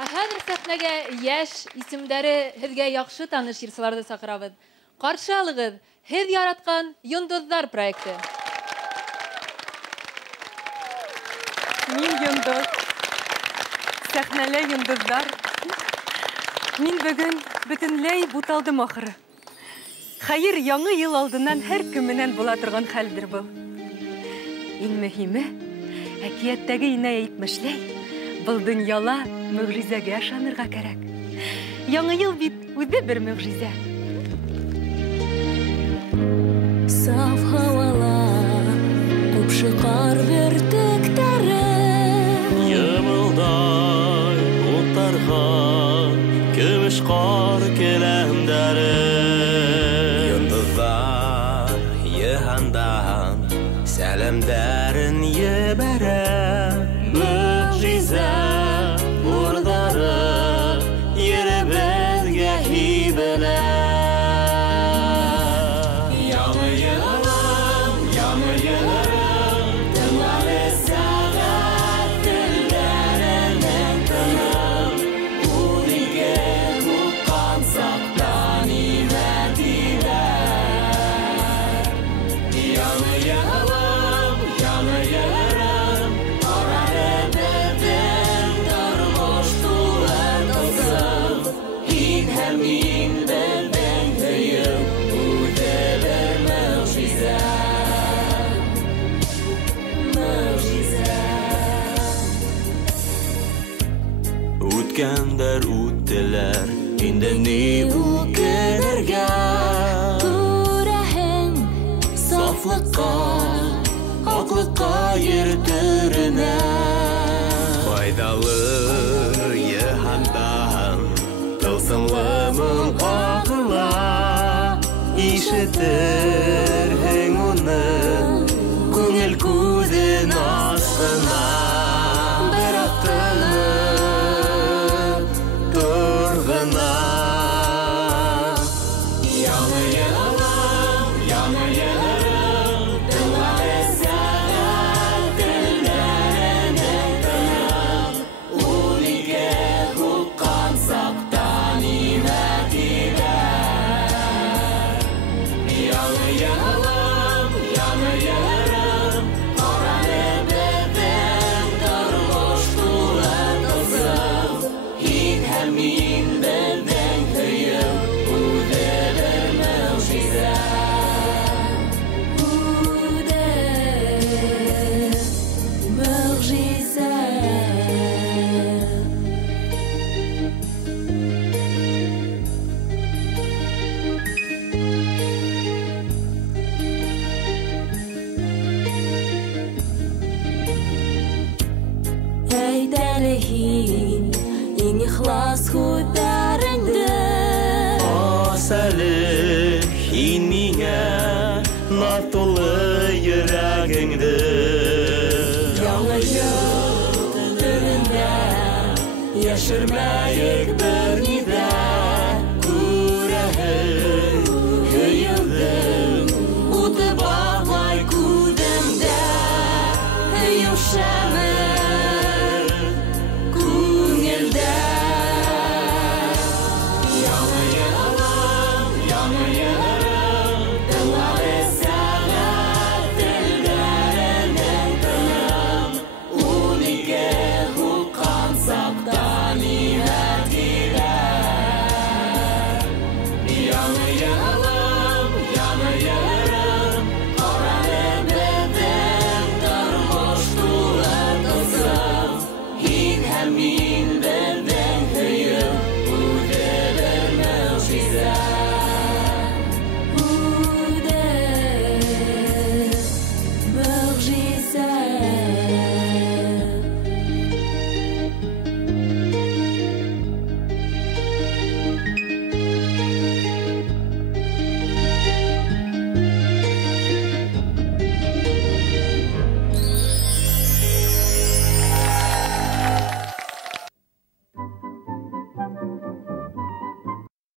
Хәзер сәхнәгә яшь исемдәре һезгә яхшы таныш җырчыларны сакырабыз. Каршы алыгыз, һез яраткан Йондызлар проекты. Мин Йондыз. Сәхнәле Йондызлар. Мин бүген бөтенләй буталдым ахыры. Хәер, яңы ел алдыннан һәр кеменнән була торган хәлдер бу. Иң мөһиме, әкияттәге инәй әйтмешләй, был дөньяла мөгъҗизәгә ышанырга кирәк. Яңы ел бит үзе бер мөгъҗизә. Саф һавала, купшы кар бөртекләре. Йымылдай уттарга, көмеш кар келәмдәре. Йондызлар йыһандан, сәламдәрен ебәрә. Мөгъҗизә нурлары, йөребезгә һибелә. Үткәндәр үттеләр, инде ни үкенергә. Күрәһең, Сафлыкка, аклыкка йөртүренә. Файдалы йыһандан, тылсымлы моң акыла. Ишетерһең уны, күңел күзен астына. İhlas hüdərində Asəli hinmiyyə Naftulu yürəgində Yalı yıl dönündə Yaşırmayıq bir nidə Kurəhim hüyüldüm Udı bağlay kudəmdə Hüyüşəmə Tani